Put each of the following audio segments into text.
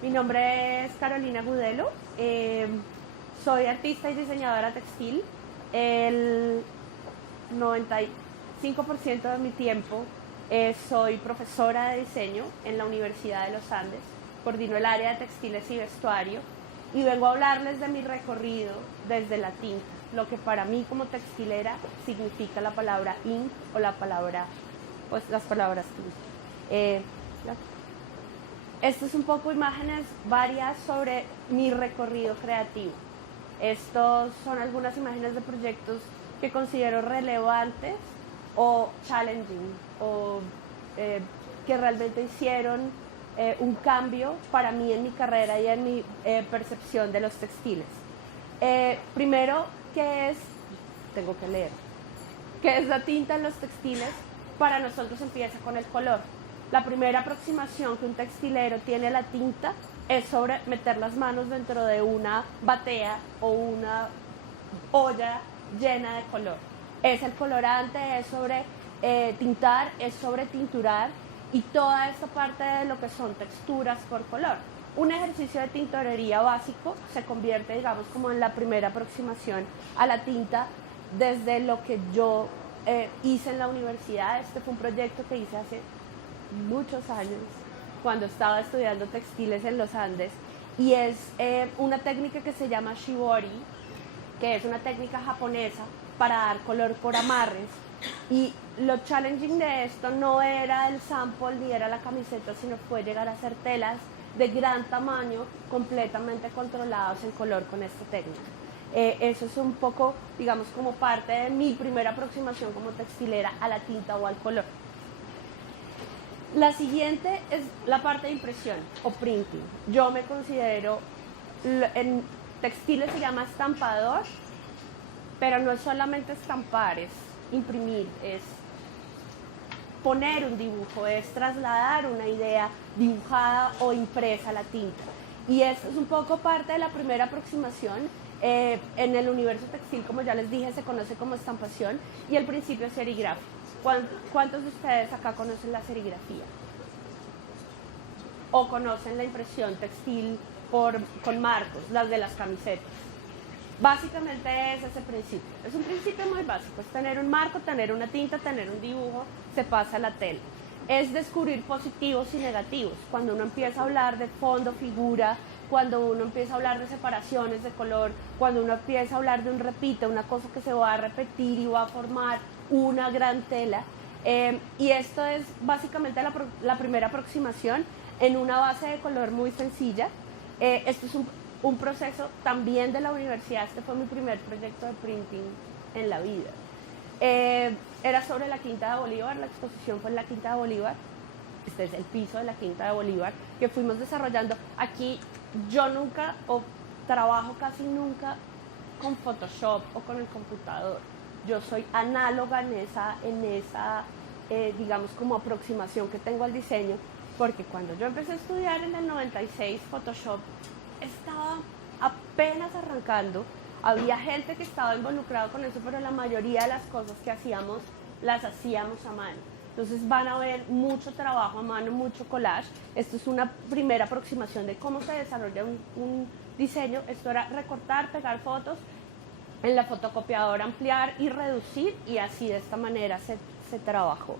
Mi nombre es Carolina Gudelo, soy artista y diseñadora textil. El 95% de mi tiempo soy profesora de diseño en la Universidad de los Andes, coordino el área de textiles y vestuario y vengo a hablarles de mi recorrido desde la tinta, lo que para mí como textilera significa la palabra ink o la palabra, pues las palabras tinta. Esto es un poco imágenes varias sobre mi recorrido creativo. Estos son algunas imágenes de proyectos que considero relevantes o challenging o que realmente hicieron un cambio para mí en mi carrera y en mi percepción de los textiles. Primero, ¿qué es? Tengo que leer. ¿Qué es la tinta en los textiles? Para nosotros empieza con el color. La primera aproximación que un textilero tiene a la tinta es sobre meter las manos dentro de una batea o una olla llena de color. Es el colorante, es sobre tintar, es sobre tinturar y toda esta parte de lo que son texturas por color. Un ejercicio de tintorería básico se convierte, digamos, como en la primera aproximación a la tinta desde lo que yo hice en la universidad. Este fue un proyecto que hice hace muchos años cuando estaba estudiando textiles en los Andes y es una técnica que se llama shibori, que es una técnica japonesa para dar color por amarres, y lo challenging de esto no era el sample ni era la camiseta, sino fue llegar a hacer telas de gran tamaño completamente controlados en color con esta técnica. Eso es un poco, digamos, como parte de mi primera aproximación como textilera a la tinta o al color. La siguiente es la parte de impresión o printing. Yo me considero, en textiles se llama estampador, pero no es solamente estampar, es imprimir, es poner un dibujo, es trasladar una idea dibujada o impresa a la tinta. Y esto es un poco parte de la primera aproximación. En el universo textil, como ya les dije, se conoce como estampación y el principio serigráfico. ¿Cuántos de ustedes acá conocen la serigrafía? ¿O conocen la impresión textil con marcos, las de las camisetas? Básicamente es ese principio. Es un principio muy básico, es tener un marco, tener una tinta, tener un dibujo, se pasa a la tela. Es descubrir positivos y negativos. Cuando uno empieza a hablar de fondo, figura, cuando uno empieza a hablar de separaciones de color, cuando uno empieza a hablar de un repite, una cosa que se va a repetir y va a formar una gran tela. Y esto es básicamente la primera aproximación en una base de color muy sencilla. Esto es un proceso también de la universidad. Este fue mi primer proyecto de printing en la vida. Era sobre la Quinta de Bolívar, la exposición fue en la Quinta de Bolívar. Este es el piso de la Quinta de Bolívar que fuimos desarrollando. Aquí yo nunca, o trabajo casi nunca con Photoshop o con el computador. Yo soy análoga en esa digamos, como aproximación que tengo al diseño, porque cuando yo empecé a estudiar en el 96, Photoshop estaba apenas arrancando. Había gente que estaba involucrada con eso, pero la mayoría de las cosas que hacíamos, las hacíamos a mano. Entonces van a ver mucho trabajo a mano, mucho collage. Esto es una primera aproximación de cómo se desarrolla un diseño. Esto era recortar, pegar fotos, en la fotocopiadora ampliar y reducir, y así de esta manera se trabajó.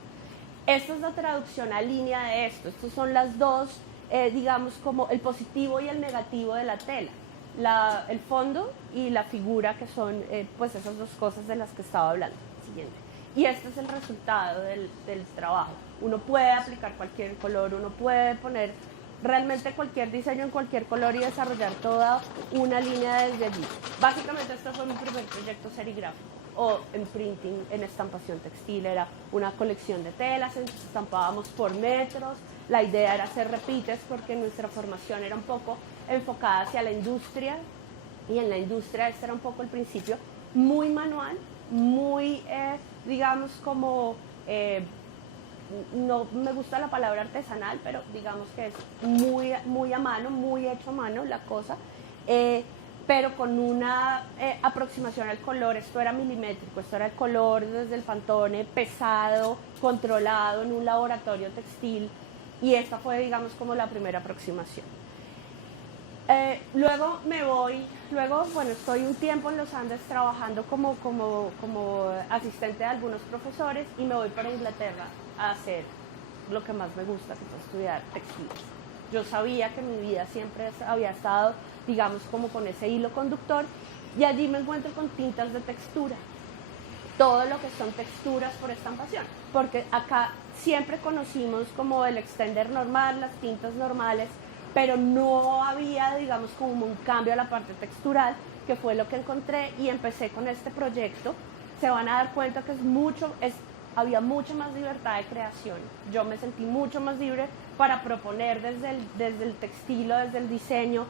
Esta es la traducción a línea de esto. Estos son las dos, digamos, como el positivo y el negativo de la tela. El fondo y la figura, que son pues esas dos cosas de las que estaba hablando. Siguiente. Y este es el resultado del trabajo. Uno puede aplicar cualquier color, uno puede poner realmente cualquier diseño en cualquier color y desarrollar toda una línea desde allí. Básicamente este fue mi primer proyecto serigráfico o en printing, en estampación textil. Era una colección de telas, estampábamos por metros, La idea era hacer repites porque nuestra formación era un poco enfocada hacia la industria, y en la industria este era un poco el principio, muy manual, muy, digamos, como, no me gusta la palabra artesanal, pero digamos que es muy a mano, muy hecho a mano la cosa, pero con una aproximación al color. Esto era milimétrico, esto era el color desde el Pantone, pesado, controlado en un laboratorio textil, y esta fue, digamos, como la primera aproximación. Luego bueno, estoy un tiempo en los Andes trabajando como asistente de algunos profesores, y me voy para Inglaterra a hacer lo que más me gusta, que es estudiar textiles. Yo sabía que mi vida siempre había estado, digamos, como con ese hilo conductor, y allí me encuentro con tintas de textura. Todo lo que son texturas por estampación, porque acá siempre conocimos como el extender normal, las tintas normales, pero no había, digamos, como un cambio a la parte textural, que fue lo que encontré, y empecé con este proyecto. Se van a dar cuenta que había mucha más libertad de creación. Yo me sentí mucho más libre para proponer desde el textil o desde el diseño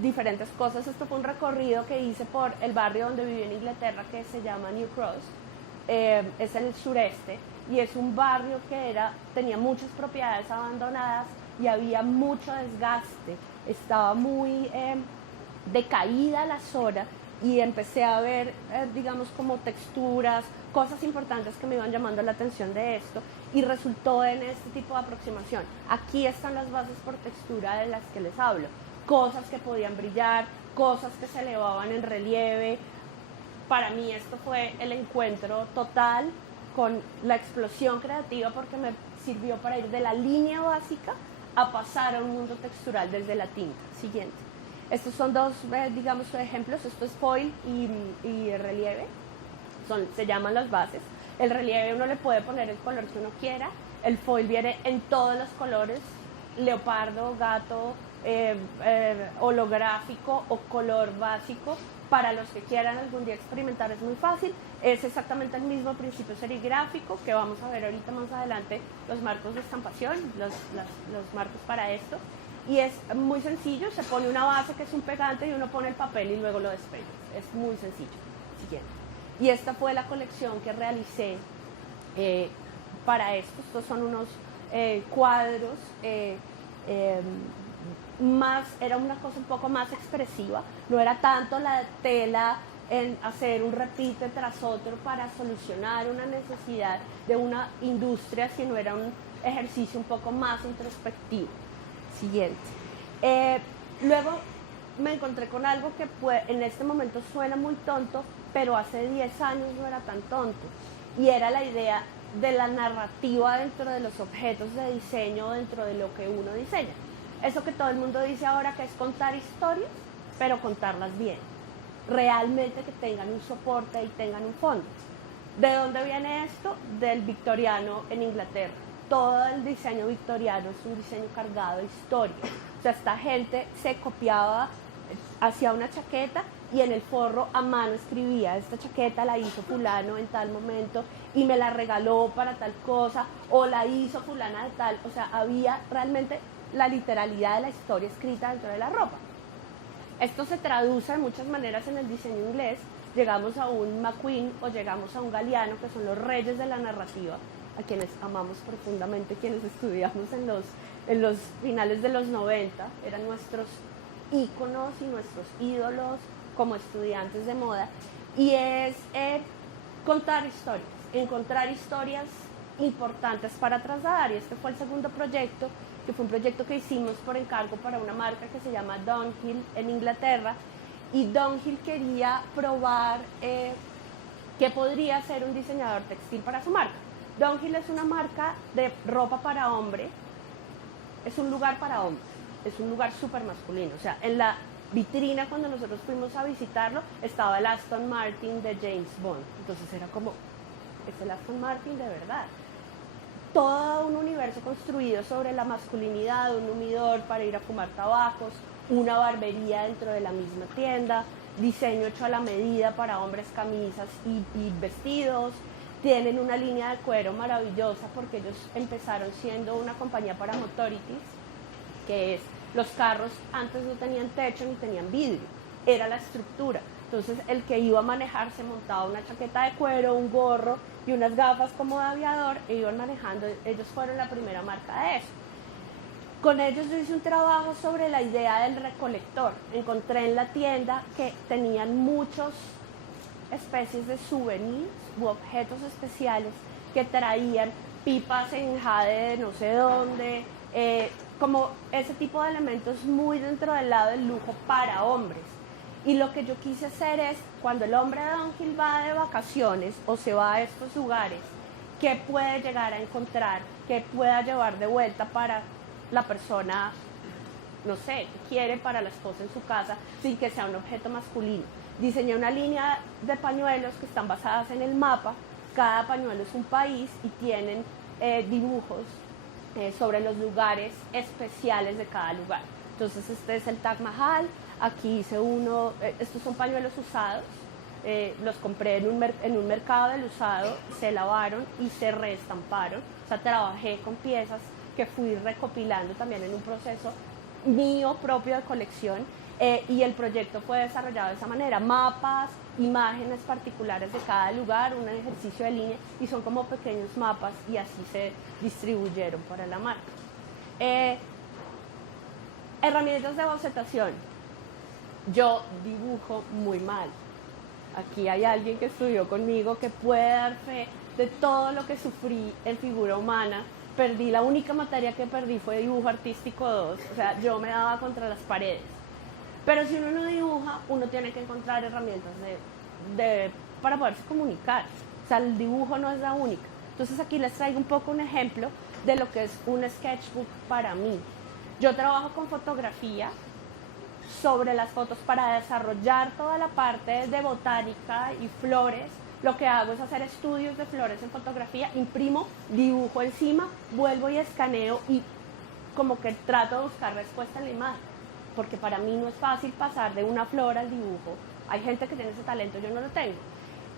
diferentes cosas. Esto fue un recorrido que hice por el barrio donde viví en Inglaterra, que se llama New Cross, es en el sureste, y es un barrio que tenía muchas propiedades abandonadas y había mucho desgaste, estaba muy decaída la zona, y empecé a ver, digamos, como texturas, cosas importantes que me iban llamando la atención de esto, y resultó en este tipo de aproximación. Aquí están las bases por textura de las que les hablo, cosas que podían brillar, cosas que se elevaban en relieve. Para mí esto fue el encuentro total con la explosión creativa, porque me sirvió para ir de la línea básica a pasar a un mundo textural desde la tinta. Siguiente. Estos son dos, digamos, ejemplos. Esto es foil y relieve. Se llaman las bases. El relieve uno le puede poner el color que uno quiera. El foil viene en todos los colores: leopardo, gato, holográfico o color básico. Para los que quieran algún día experimentar, es muy fácil. Es exactamente el mismo principio serigráfico que vamos a ver ahorita más adelante, los marcos de estampación, los marcos para esto. Y es muy sencillo, se pone una base que es un pegante y uno pone el papel y luego lo despega. Es muy sencillo. Siguiente. Y esta fue la colección que realicé para esto. Estos son unos cuadros, era una cosa un poco más expresiva, no era tanto la tela en hacer un repite tras otro para solucionar una necesidad de una industria, sino era un ejercicio un poco más introspectivo. Siguiente. Luego me encontré con algo que en este momento suena muy tonto, pero hace 10 años no era tan tonto, y era la idea de la narrativa dentro de los objetos de diseño, dentro de lo que uno diseña. Eso que todo el mundo dice ahora, que es contar historias, pero contarlas bien, realmente que tengan un soporte y tengan un fondo. ¿De dónde viene esto? Del victoriano en Inglaterra. Todo el diseño victoriano es un diseño cargado de historia. O sea, esta gente se copiaba hacia una chaqueta y en el forro a mano escribía: esta chaqueta la hizo fulano en tal momento y me la regaló para tal cosa, o la hizo fulana de tal. O sea, había realmente la literalidad de la historia escrita dentro de la ropa. Esto se traduce de muchas maneras en el diseño inglés. Llegamos a un McQueen o llegamos a un Galliano, que son los reyes de la narrativa, a quienes amamos profundamente, quienes estudiamos en los finales de los 90, eran nuestros íconos y nuestros ídolos como estudiantes de moda, y es contar historias, encontrar historias importantes para trasladar. Y este fue el segundo proyecto, que fue un proyecto que hicimos por encargo para una marca que se llama Dunhill en Inglaterra, y Dunhill quería probar qué podría ser un diseñador textil para su marca. Dunhill es una marca de ropa para hombre, es un lugar para hombres, es un lugar súper masculino. O sea, en la vitrina, cuando nosotros fuimos a visitarlo, estaba el Aston Martin de James Bond. Entonces era como, es el Aston Martin de verdad. Todo un universo construido sobre la masculinidad, un humidor para ir a fumar tabacos, una barbería dentro de la misma tienda, diseño hecho a la medida para hombres, camisas y vestidos, Tienen una línea de cuero maravillosa porque ellos empezaron siendo una compañía para Motorities, que es, los carros antes no tenían techo ni tenían vidrio, era la estructura. Entonces el que iba a manejar se montaba una chaqueta de cuero, un gorro y unas gafas como de aviador e iban manejando. Ellos fueron la primera marca de eso. Con ellos yo hice un trabajo sobre la idea del recolector. Encontré en la tienda que tenían muchas especies de souvenirs u objetos especiales que traían pipas en jade de no sé dónde, como ese tipo de elementos muy dentro del lado del lujo para hombres. Y lo que yo quise hacer es, cuando el hombre de Don Gil va de vacaciones o se va a estos lugares, ¿qué puede llegar a encontrar? ¿Qué pueda llevar de vuelta para la persona, no sé, que quiere para la esposa en su casa, sin que sea un objeto masculino? Diseñé una línea de pañuelos que están basadas en el mapa. Cada pañuelo es un país y tienen dibujos sobre los lugares especiales de cada lugar. Entonces este es el Taj Mahal. Aquí hice uno, estos son pañuelos usados, los compré en un mercado del usado, se lavaron y se reestamparon. O sea, trabajé con piezas que fui recopilando también en un proceso mío propio de colección, y el proyecto fue desarrollado de esa manera: mapas, imágenes particulares de cada lugar, un ejercicio de línea, y son como pequeños mapas, y así se distribuyeron para la marca. Herramientas de bocetación. Yo dibujo muy mal. Aquí hay alguien que estudió conmigo que puede dar fe de todo lo que sufrí en figura humana. Perdí, la única materia que perdí fue dibujo artístico 2, o sea, yo me daba contra las paredes. Pero si uno no dibuja, uno tiene que encontrar herramientas para poderse comunicar. O sea, el dibujo no es la única. Entonces aquí les traigo un poco un ejemplo de lo que es un sketchbook para mí. Yo trabajo con fotografía sobre las fotos para desarrollar toda la parte de botánica y flores. Lo que hago es hacer estudios de flores en fotografía, imprimo, dibujo encima, vuelvo y escaneo y como que trato de buscar respuesta en la imagen, porque para mí no es fácil pasar de una flor al dibujo. Hay gente que tiene ese talento, yo no lo tengo.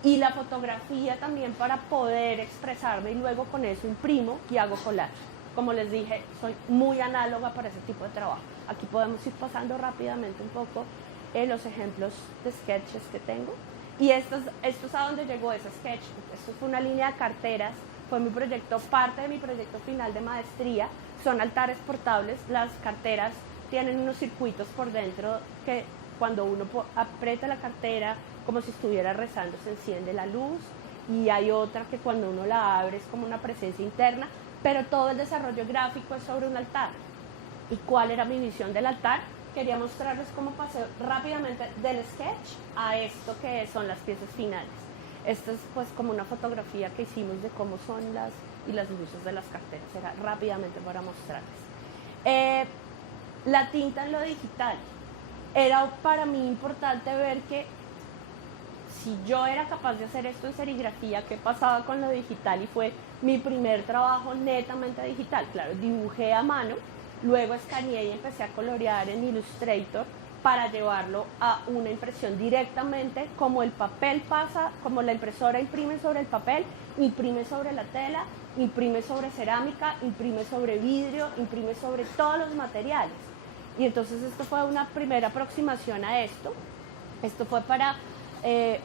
Y la fotografía también para poder expresarme, y luego con eso imprimo y hago collage. Como les dije, soy muy análoga para ese tipo de trabajo. Aquí podemos ir pasando rápidamente un poco los ejemplos de sketches que tengo. Y esto es a donde llegó ese sketchbook. Esto fue una línea de carteras, fue mi proyecto, parte de mi proyecto final de maestría. Son altares portables, las carteras tienen unos circuitos por dentro que cuando uno aprieta la cartera, como si estuviera rezando, se enciende la luz, y hay otra que cuando uno la abre es como una presencia interna, pero todo el desarrollo gráfico es sobre un altar. ¿Y cuál era mi visión del altar? Quería mostrarles cómo pasé rápidamente del sketch a esto que son las piezas finales. Esto es pues como una fotografía que hicimos de cómo son las luces de las carteras. Era rápidamente para mostrarles. La tinta en lo digital. Era para mí importante ver que si yo era capaz de hacer esto en serigrafía, ¿qué pasaba con lo digital? Y fue mi primer trabajo netamente digital. Claro, dibujé a mano, luego escaneé y empecé a colorear en Illustrator para llevarlo a una impresión directamente, como el papel pasa, como la impresora imprime sobre el papel, imprime sobre la tela, imprime sobre cerámica, imprime sobre vidrio, imprime sobre todos los materiales. Y entonces esto fue una primera aproximación a esto. Esto fue para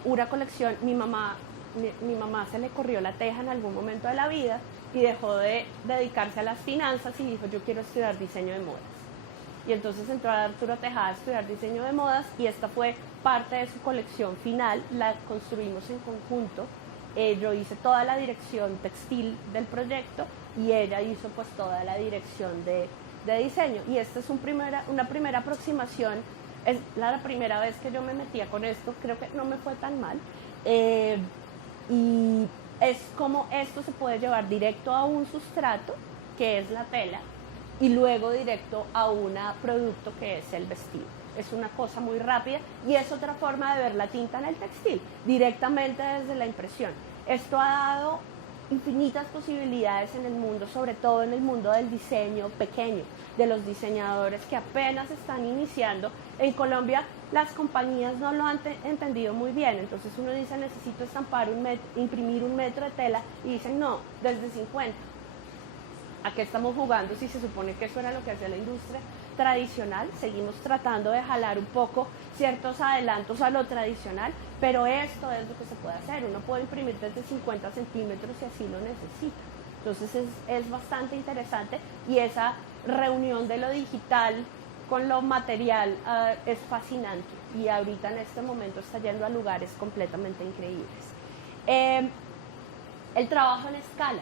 una colección. Mi mamá se le corrió la teja en algún momento de la vida y dejó de dedicarse a las finanzas y dijo: yo quiero estudiar diseño de modas. Y entonces entró a Arturo Tejada a estudiar diseño de modas, y esta fue parte de su colección final. La construimos en conjunto. Yo hice toda la dirección textil del proyecto y ella hizo pues toda la dirección de diseño. Y esta es una primera aproximación. Es la primera vez que yo me metía con esto, creo que no me fue tan mal. Y es como esto se puede llevar directo a un sustrato, que es la tela, y luego directo a un producto que es el vestido. Es una cosa muy rápida y es otra forma de ver la tinta en el textil, directamente desde la impresión. Esto ha dado infinitas posibilidades en el mundo, sobre todo en el mundo del diseño pequeño, de los diseñadores que apenas están iniciando. En Colombia las compañías no lo han entendido muy bien. Entonces uno dice, necesito estampar imprimir 1 metro de tela, y dicen, no, desde 50. ¿A qué estamos jugando si se supone que eso era lo que hacía la industria tradicional? Seguimos tratando de jalar un poco ciertos adelantos a lo tradicional, pero esto es lo que se puede hacer. Uno puede imprimir desde 50 centímetros si así lo necesita. Entonces es bastante interesante, y esa reunión de lo digital con lo material es fascinante, y ahorita en este momento está yendo a lugares completamente increíbles. El trabajo en escala.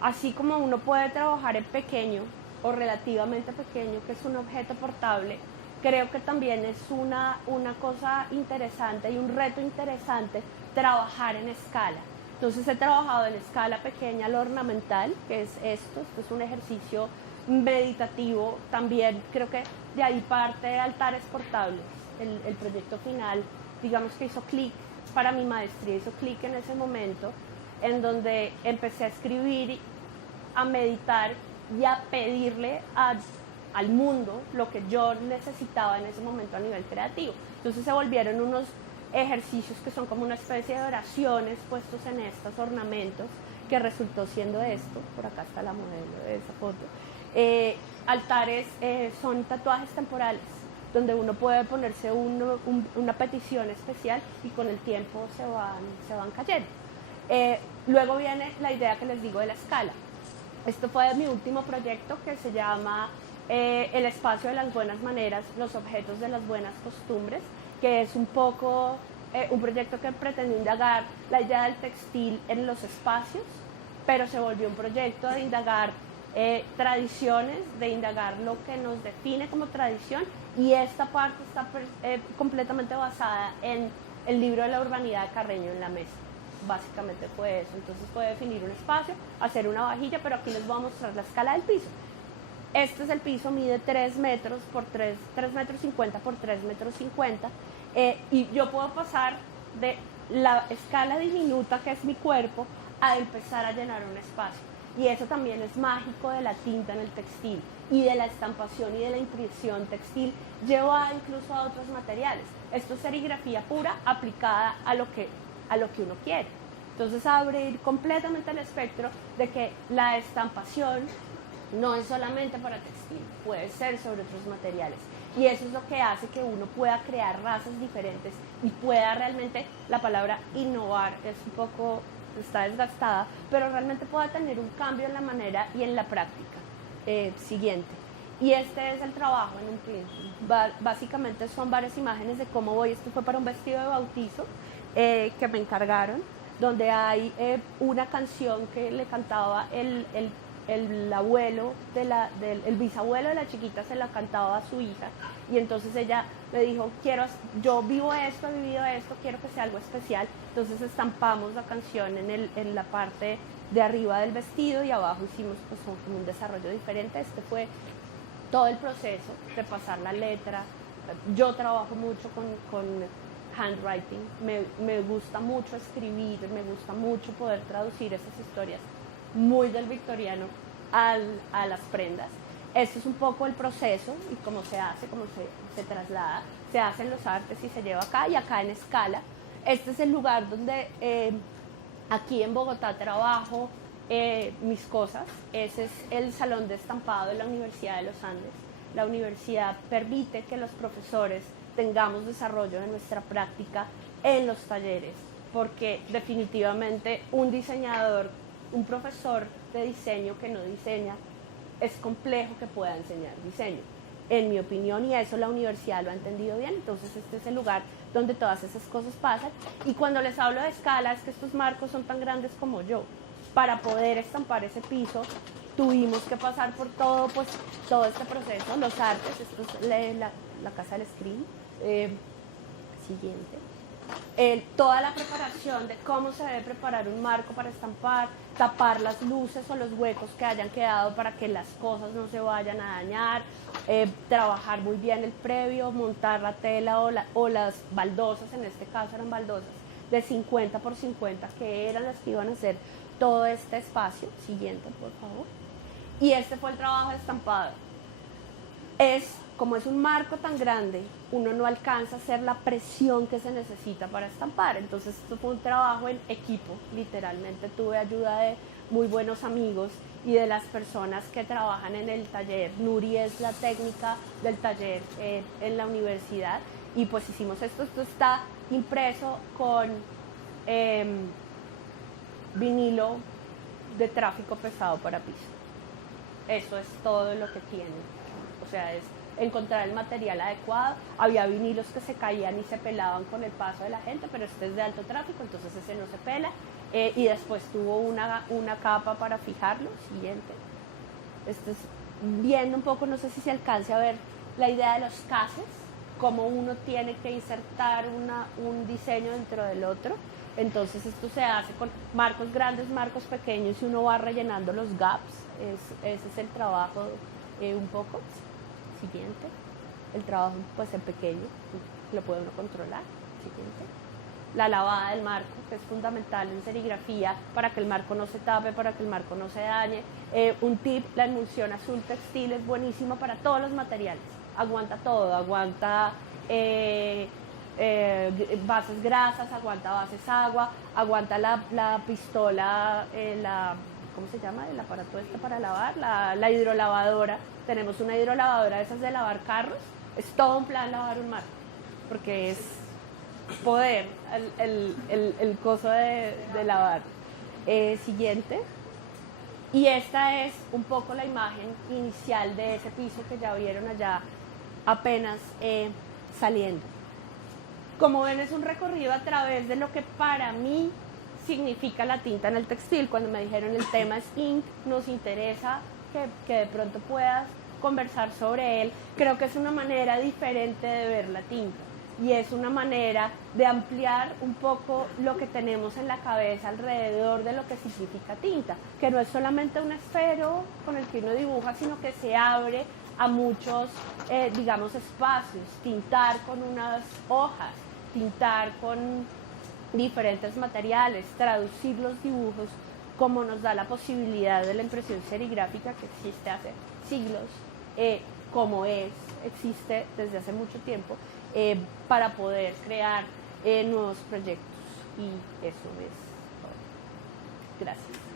Así como uno puede trabajar en pequeño o relativamente pequeño, que es un objeto portable, creo que también es una cosa interesante y un reto interesante trabajar en escala. Entonces he trabajado en escala pequeña lo ornamental, que es esto es un ejercicio meditativo. También creo que de ahí parte altares portables. El proyecto final, digamos que hizo clic para mi maestría, hizo clic en ese momento, en donde empecé a escribir, a meditar y a pedirle al mundo lo que yo necesitaba en ese momento a nivel creativo. Entonces se volvieron unos ejercicios que son como una especie de oraciones puestos en estos ornamentos, que resultó siendo esto. Por acá está la modelo de esa foto. Altares son tatuajes temporales, donde uno puede ponerse una petición especial, y con el tiempo se van cayendo. Luego viene la idea que les digo de la escala. Esto fue mi último proyecto, que se llama El espacio de las buenas maneras, los objetos de las buenas costumbres, que es un poco un proyecto que pretende indagar la idea del textil en los espacios, pero se volvió un proyecto de indagar tradiciones, de indagar lo que nos define como tradición, y esta parte está completamente basada en el libro de la urbanidad de Carreño en la mesa. Básicamente fue eso. Entonces fue definir un espacio, hacer una vajilla, pero aquí les voy a mostrar la escala del piso. Este es el piso, mide 3 metros por 3 metros 50 por 3 metros 50, y yo puedo pasar de la escala diminuta que es mi cuerpo a empezar a llenar un espacio. Y eso también es mágico de la tinta en el textil, y de la estampación y de la impresión textil lleva incluso a otros materiales. Esto es serigrafía pura aplicada a lo que uno quiere. Entonces abrir completamente el espectro de que la estampación no es solamente para textil, puede ser sobre otros materiales, y eso es lo que hace que uno pueda crear razas diferentes y pueda realmente, la palabra innovar es un poco, está desgastada, pero realmente pueda tener un cambio en la manera y en la práctica. Siguiente. Y este es el trabajo en un print. Básicamente son varias imágenes de cómo voy. Esto fue para un vestido de bautizo que me encargaron, donde hay una canción que le cantaba el abuelo, el bisabuelo de la chiquita, se la cantaba a su hija, y entonces ella me dijo, yo vivo esto, he vivido esto, quiero que sea algo especial. Entonces estampamos la canción en la parte de arriba del vestido, y abajo hicimos pues como un desarrollo diferente. Este fue todo el proceso de pasar la letra. Yo trabajo mucho con handwriting, me gusta mucho escribir, me gusta mucho poder traducir esas historias muy del victoriano a las prendas. Esto es un poco el proceso y cómo se hace, cómo se traslada, se hacen los artes y se lleva acá, y acá en escala. Este es el lugar donde aquí en Bogotá trabajo mis cosas. Ese es el salón de estampado de la Universidad de los Andes. La universidad permite que los profesores tengamos desarrollo de nuestra práctica en los talleres, porque definitivamente un diseñador, un profesor de diseño que no diseña, es complejo que pueda enseñar diseño, en mi opinión, y eso la universidad lo ha entendido bien. Entonces este es el lugar donde todas esas cosas pasan. Y cuando les hablo de escala, es que estos marcos son tan grandes como yo. Para poder estampar ese piso tuvimos que pasar por todo este proceso, los artes. Esto es la casa del screen. Siguiente. Toda la preparación de cómo se debe preparar un marco para estampar, tapar las luces o los huecos que hayan quedado para que las cosas no se vayan a dañar, trabajar muy bien el previo, montar la tela o las baldosas. En este caso eran baldosas de 50 por 50, que eran las que iban a hacer todo este espacio. Siguiente, por favor. Y este fue el trabajo de estampado. Como es un marco tan grande, uno no alcanza a hacer la presión que se necesita para estampar. Entonces esto fue un trabajo en equipo, literalmente tuve ayuda de muy buenos amigos y de las personas que trabajan en el taller. Nuri es la técnica del taller en la universidad y pues hicimos esto. Esto está impreso con vinilo de tráfico pesado para piso. Eso es todo lo que tiene. O sea, es encontrar el material adecuado. Había vinilos que se caían y se pelaban con el paso de la gente, pero este es de alto tráfico, entonces ese no se pela. Y después tuvo una capa para fijarlo. Siguiente. Este es viendo un poco, no sé si se alcance a ver la idea de los cases, cómo uno tiene que insertar un diseño dentro del otro. Entonces esto se hace con marcos grandes, marcos pequeños, y uno va rellenando los gaps. Ese es el trabajo un poco. Siguiente. El trabajo pues en pequeño, lo puede uno controlar. Siguiente. La lavada del marco, que es fundamental en serigrafía para que el marco no se tape, para que el marco no se dañe. Un tip, la emulsión azul textil es buenísima para todos los materiales. Aguanta todo, aguanta bases grasas, aguanta bases agua, aguanta la pistola, ¿cómo se llama? El aparato este para lavar, la hidrolavadora. Tenemos una hidrolavadora de esas de lavar carros. Es todo un plan lavar un marco, porque es poder el coso de lavar. Siguiente. Y esta es un poco la imagen inicial de ese piso que ya vieron allá apenas saliendo. Como ven, es un recorrido a través de lo que para mí significa la tinta en el textil. Cuando me dijeron el tema es ink, nos interesa que de pronto puedas conversar sobre él. Creo que es una manera diferente de ver la tinta y es una manera de ampliar un poco lo que tenemos en la cabeza alrededor de lo que significa tinta, que no es solamente un esfero con el que uno dibuja, sino que se abre a muchos, digamos, espacios. Tintar con unas hojas, tintar con diferentes materiales, traducir los dibujos, como nos da la posibilidad de la impresión serigráfica, que existe hace siglos, existe desde hace mucho tiempo, para poder crear nuevos proyectos. Y eso es todo. Gracias.